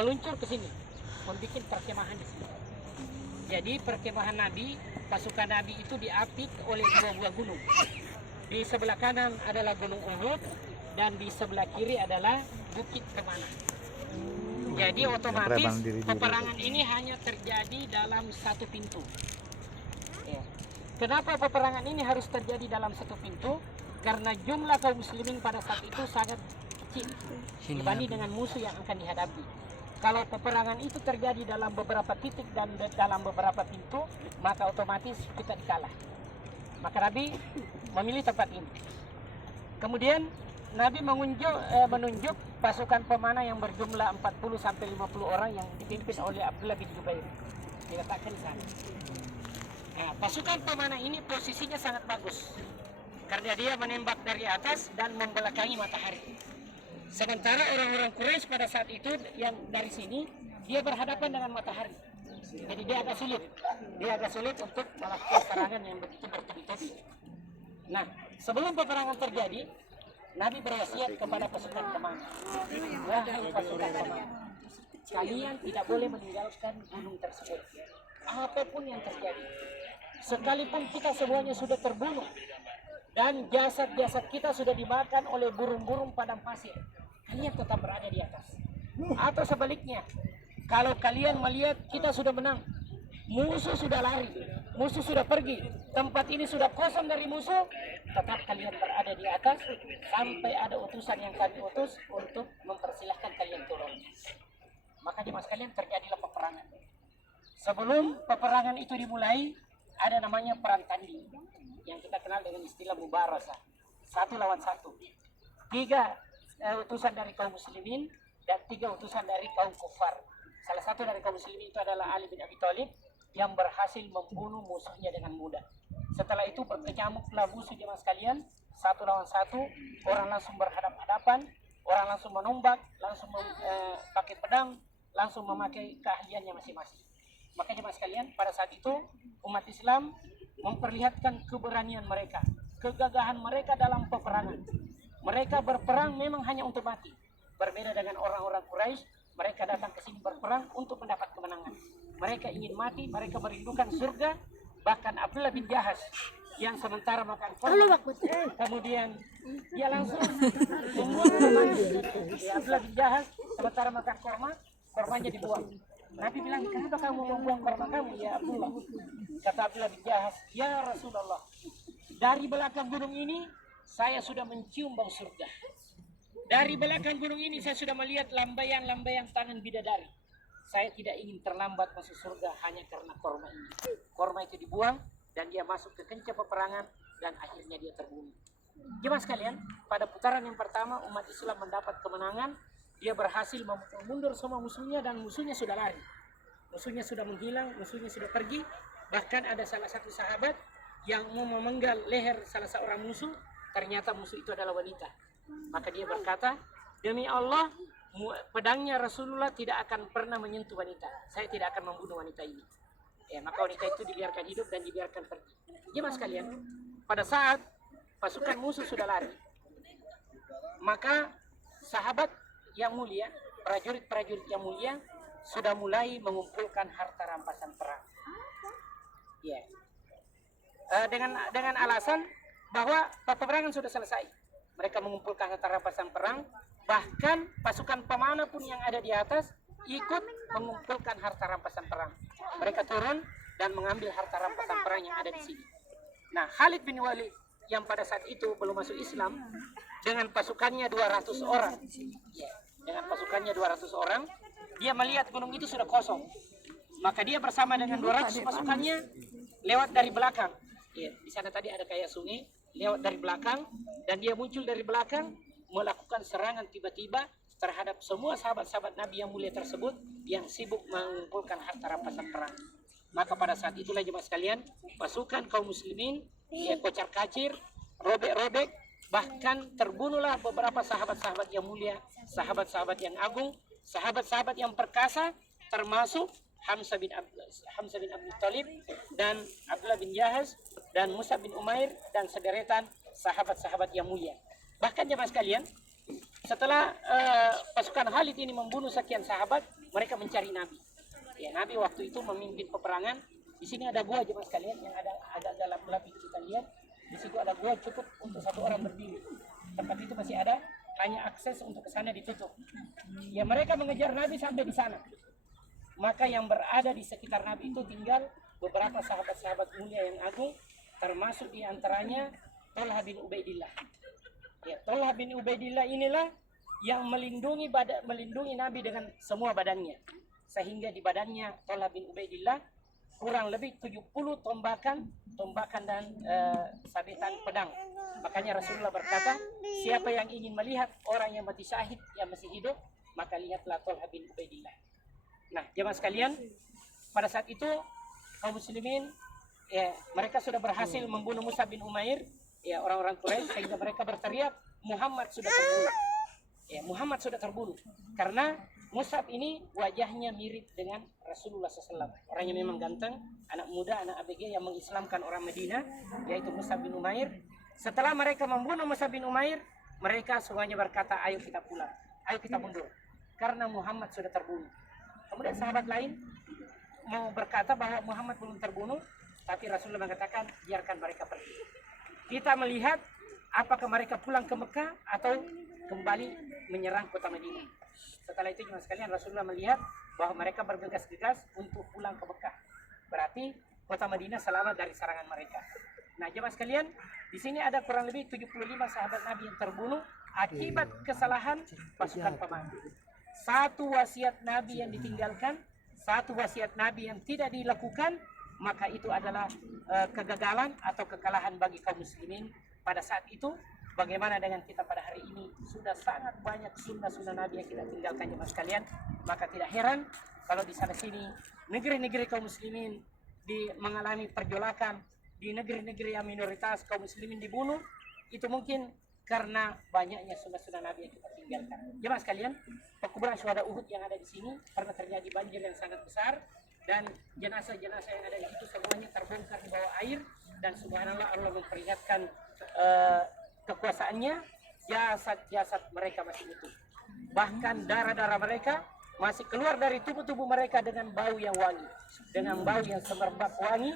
meluncur ke sini, membuat perkemahan di sini. Jadi perkemahan Nabi, pasukan Nabi itu diapit oleh dua buah gunung. Di sebelah kanan adalah Gunung Uhud dan di sebelah kiri adalah Bukit Kemana. Jadi otomatis peperangan ini hanya terjadi dalam satu pintu. Ya. Kenapa peperangan ini harus terjadi dalam satu pintu? Karena jumlah kaum muslimin pada saat itu sangat kecil dibanding dengan musuh yang akan dihadapi. Kalau peperangan itu terjadi dalam beberapa titik dan dalam beberapa pintu, maka otomatis kita dikalah. Maka Nabi memilih tempat ini. Kemudian Nabi menunjuk pasukan pemanah yang berjumlah 40-50 orang yang dipimpin oleh Abdullah bin Jubair. Diletakkan di sana. Nah, pasukan pemanah ini posisinya sangat bagus karena dia menembak dari atas dan membelakangi matahari. Sementara orang-orang Quraisy pada saat itu yang dari sini dia berhadapan dengan matahari. Jadi dia agak sulit untuk melakukan serangan yang begitu bertubi-tubi. Nah, sebelum peperangan terjadi, Nabi berwasiat kepada pasukan pemanah. Wahai pasukan pemanah, kalian tidak boleh meninggalkan gunung tersebut. Apapun yang terjadi, sekalipun kita semuanya sudah terbunuh dan jasad-jasad kita sudah dimakan oleh burung-burung padang pasir, kalian tetap berada di atas. Atau sebaliknya, kalau kalian melihat kita sudah menang, musuh sudah lari, musuh sudah pergi, tempat ini sudah kosong dari musuh, tetap kalian berada di atas sampai ada utusan yang kami utus untuk mempersilahkan kalian turun. Maka jemaah sekalian, terjadilah peperangan. Sebelum peperangan itu dimulai, ada namanya perang tanding yang kita kenal dengan istilah mubarasah, 1 lawan 1. 3 utusan dari kaum muslimin dan 3 utusan dari kaum kufar. Salah satu dari kaum muslimin itu adalah Ali bin Abi Thalib yang berhasil membunuh musuhnya dengan mudah. Setelah itu berkecamuklah musuh jemaah sekalian, 1 lawan 1, orang langsung berhadap-hadapan, orang langsung menombak, langsung pakai pedang, langsung memakai keahliannya masing-masing. Maka jemaah sekalian, pada saat itu umat Islam memperlihatkan keberanian mereka, kegagahan mereka dalam peperangan. Mereka berperang memang hanya untuk mati. Berbeda dengan orang-orang Quraisy, mereka datang ke sini berperang untuk mendapat kemenangan. Mereka ingin mati, mereka merindukan surga. Bahkan Abdullah bin Jahaz yang sementara makan korma, kemudian dia langsung membuang kormanya. Abdullah bin Jahaz sementara makan korma, kormanya dibuang. Nabi bilang, kenapa kamu membuang korma kamu ya Abdullah? Kata Abdullah bin Jahaz, ya Rasulullah, dari belakang gunung ini saya sudah mencium bau surga. Dari belakang gunung ini saya sudah melihat lambaian-lambaian tangan bidadari. Saya tidak ingin terlambat masuk surga hanya karena korma ini. Korma itu dibuang dan dia masuk ke kancah peperangan dan akhirnya dia terbunuh. Jemaah sekalian, pada putaran yang pertama umat Islam mendapat kemenangan. Dia berhasil memukul mundur semua musuhnya dan musuhnya sudah lari. Musuhnya sudah menghilang, musuhnya sudah pergi. Bahkan ada salah satu sahabat yang mau memenggal leher salah seorang musuh, ternyata musuh itu adalah wanita. Maka dia berkata, demi Allah, pedangnya Rasulullah tidak akan pernah menyentuh wanita. Saya tidak akan membunuh wanita ini. Ya, maka wanita itu dibiarkan hidup dan dibiarkan pergi. Jemaah sekalian, pada saat pasukan musuh sudah lari, maka sahabat yang mulia, prajurit-prajurit yang mulia sudah mulai mengumpulkan harta rampasan perang. Ya. Dengan alasan bahwa peperangan sudah selesai. Mereka mengumpulkan harta rampasan perang, bahkan pasukan pemanah pun yang ada di atas ikut mengumpulkan harta rampasan perang. Mereka turun dan mengambil harta rampasan perang yang ada di sini. Nah, Khalid bin Walid yang pada saat itu belum masuk Islam dengan pasukannya 200 orang. Ya, dengan pasukannya 200 orang, dia melihat gunung itu sudah kosong. Maka dia bersama dengan 200 pasukannya lewat dari belakang. Ya, di sana tadi ada kayak sungai, lewat dari belakang dan dia muncul dari belakang melakukan serangan tiba-tiba terhadap semua sahabat-sahabat Nabi yang mulia tersebut yang sibuk mengumpulkan harta rampasan perang. Maka pada saat itulah jemaah sekalian, pasukan kaum muslimin dia kocar-kacir, robek-robek, bahkan terbunuhlah beberapa sahabat-sahabat yang mulia, sahabat-sahabat yang agung, sahabat-sahabat yang perkasa, termasuk Hamzah bin Abdul Thalib dan Abdullah bin Jahaz dan Mus'ab bin Umair dan sederetan sahabat-sahabat yang mulia. Bahkan jemaah sekalian, Setelah pasukan Khalid ini membunuh sekian sahabat, mereka mencari Nabi. Ya, Nabi waktu itu memimpin peperangan. Di sini ada gua jemaah sekalian yang ada agak gelap-gelap itu kita lihat. Di situ ada gua cukup untuk satu orang berdiri. Tempat itu masih ada, hanya akses untuk ke sana ditutup. Ya, mereka mengejar Nabi sampai di sana. Maka yang berada di sekitar Nabi itu tinggal beberapa sahabat-sahabat mulia yang agung, termasuk di antaranya Thalhah bin Ubaidillah. Ya, Thalhah bin Ubaidillah inilah yang melindungi Nabi dengan semua badannya. Sehingga di badannya Thalhah bin Ubaidillah kurang lebih 70 tombakan dan sabetan pedang. Makanya Rasulullah berkata, siapa yang ingin melihat orang yang mati syahid yang masih hidup, maka lihatlah Thalhah bin Ubaidillah. Nah, jemaah sekalian, pada saat itu kaum muslimin ya, mereka sudah berhasil membunuh Mus'ab bin Umair, ya, orang-orang Quraisy, sehingga mereka berteriak Muhammad sudah terbunuh. Ya, Muhammad sudah terbunuh karena Mus'ab ini wajahnya mirip dengan Rasulullah SAW. Orangnya memang ganteng, anak muda, anak ABG yang mengislamkan orang Madinah, yaitu Mus'ab bin Umair. Setelah mereka membunuh Mus'ab bin Umair, mereka semuanya berkata, ayo kita pulang, ayo kita mundur, karena Muhammad sudah terbunuh. Kemudian sahabat lain mau berkata bahwa Muhammad belum terbunuh, tapi Rasulullah mengatakan biarkan mereka pergi. Kita melihat apakah mereka pulang ke Mekah atau kembali menyerang kota Madinah. Setelah itu jemaah sekalian, Rasulullah melihat bahwa mereka bergegas-gegas untuk pulang ke Mekah. Berarti kota Madinah selamat dari serangan mereka. Nah, jemaah sekalian, di sini ada kurang lebih 75 sahabat Nabi yang terbunuh akibat kesalahan pasukan pemandu. Satu wasiat Nabi yang ditinggalkan, satu wasiat Nabi yang tidak dilakukan, maka itu adalah kegagalan atau kekalahan bagi kaum muslimin pada saat itu. Bagaimana dengan kita pada hari ini? Sudah sangat banyak sunnah-sunnah Nabi yang kita tinggalkan jemaah sekalian. Maka tidak heran kalau di sana sini negeri-negeri kaum muslimin mengalami perjolakan, di negeri-negeri yang minoritas kaum muslimin dibunuh, itu mungkin karena banyaknya sunnah-sunnah Nabi yang kita tinggalkan. Jemaah sekalian, pekuburan syuhada Uhud yang ada di sini karena terjadi banjir yang sangat besar dan jenazah-jenazah yang ada di situ semuanya terbongkar di bawah air, dan subhanallah Allah memperingatkan kekuasaannya, jasad-jasad mereka masih utuh. Bahkan darah-darah mereka masih keluar dari tubuh-tubuh mereka dengan bau yang wangi, dengan bau yang semerbak wangi,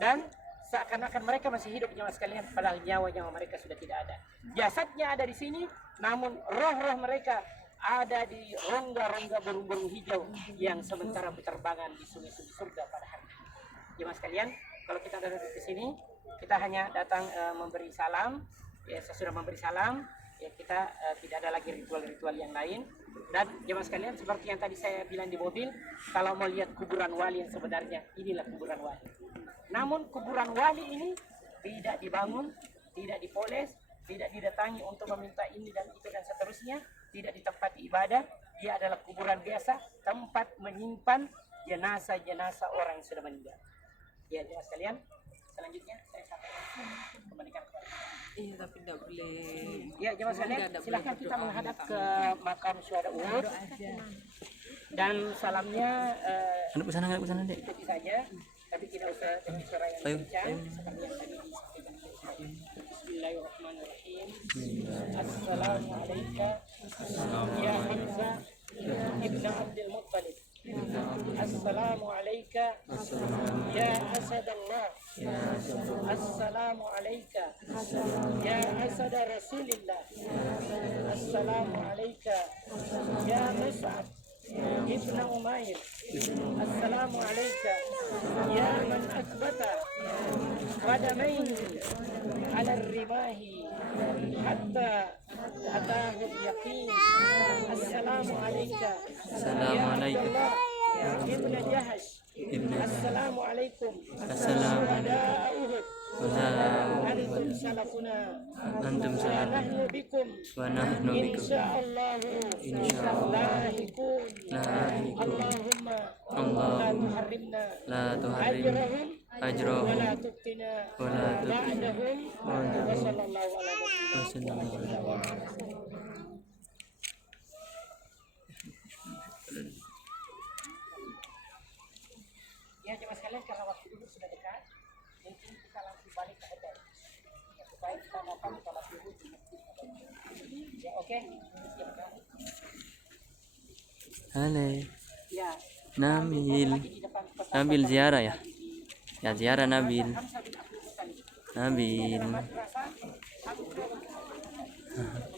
dan seakan-akan mereka masih hidup jemaah sekalian, padahal nyawa-nyawa mereka sudah tidak ada. Jasadnya ada di sini, namun roh-roh mereka ada di rongga-rongga burung-burung hijau yang sementara berterbangan di sungai-sungai surga pada hari ini. Jemaah sekalian, kalau kita datang ke sini, kita hanya datang memberi salam. Ya, sesudah memberi salam, ya kita tidak ada lagi ritual-ritual yang lain. Dan jemaah sekalian, seperti yang tadi saya bilang di mobil, kalau mau lihat kuburan wali yang sebenarnya, inilah kuburan wali. Namun kuburan wali ini tidak dibangun, tidak dipoles, tidak didatangi untuk meminta ini dan itu dan seterusnya, tidak ditempati ibadah. Dia adalah kuburan biasa, tempat menyimpan jenazah-jenazah orang yang sudah meninggal. Ya, jemaah sekalian, selanjutnya saya sampaikan kembalikan kepada Iya, tapi tidak boleh. ya, jemaah sekalian, silahkan kita menghadap ke makam syuhada Uhud. Dan salamnya ikuti saja, tapi tidak usah dengan suara yang kencang seperti yang tadi disampaikan oleh Ustaz. Bismillahirrahmanirrahim. Assalamualaikum ya Hamzah ibn Abdul Muttalib. Assalamualaikum ya Asadallah. Assalamualaikum ya Asad Rasulillah. Assalamualaikum ya Mus'ab ibn Umair. Assalamualaikum ya man athbata qadamaihi ala rimahi hatta atahu yaqin. Assalamualaikum ya Abdullah ibn Jahash. Assalamualaikum syuhada Uhud. Antum salafuna wa nahnu bikum insyaallah lahikun. Allahumma la tuharrimna ajrahum wa la tuftina ba'dahum. Wa sallallahu ala nabiyyina. Ya, jemaah sekalian, karena waktu itu sudah dekat, mungkin kita langsung balik ke hotel. Ya, supaya kita makan sholat zuhur di masjid. Ya, oke. Halo. Ya. Nabil. Lagi di depan kota Nabil Batam. ziarah ya? Ya ziarah Nabil. Hamzah bin Abdul Muthalib. Nabil. Madrasah Hamzah bin Abdul Muthalib.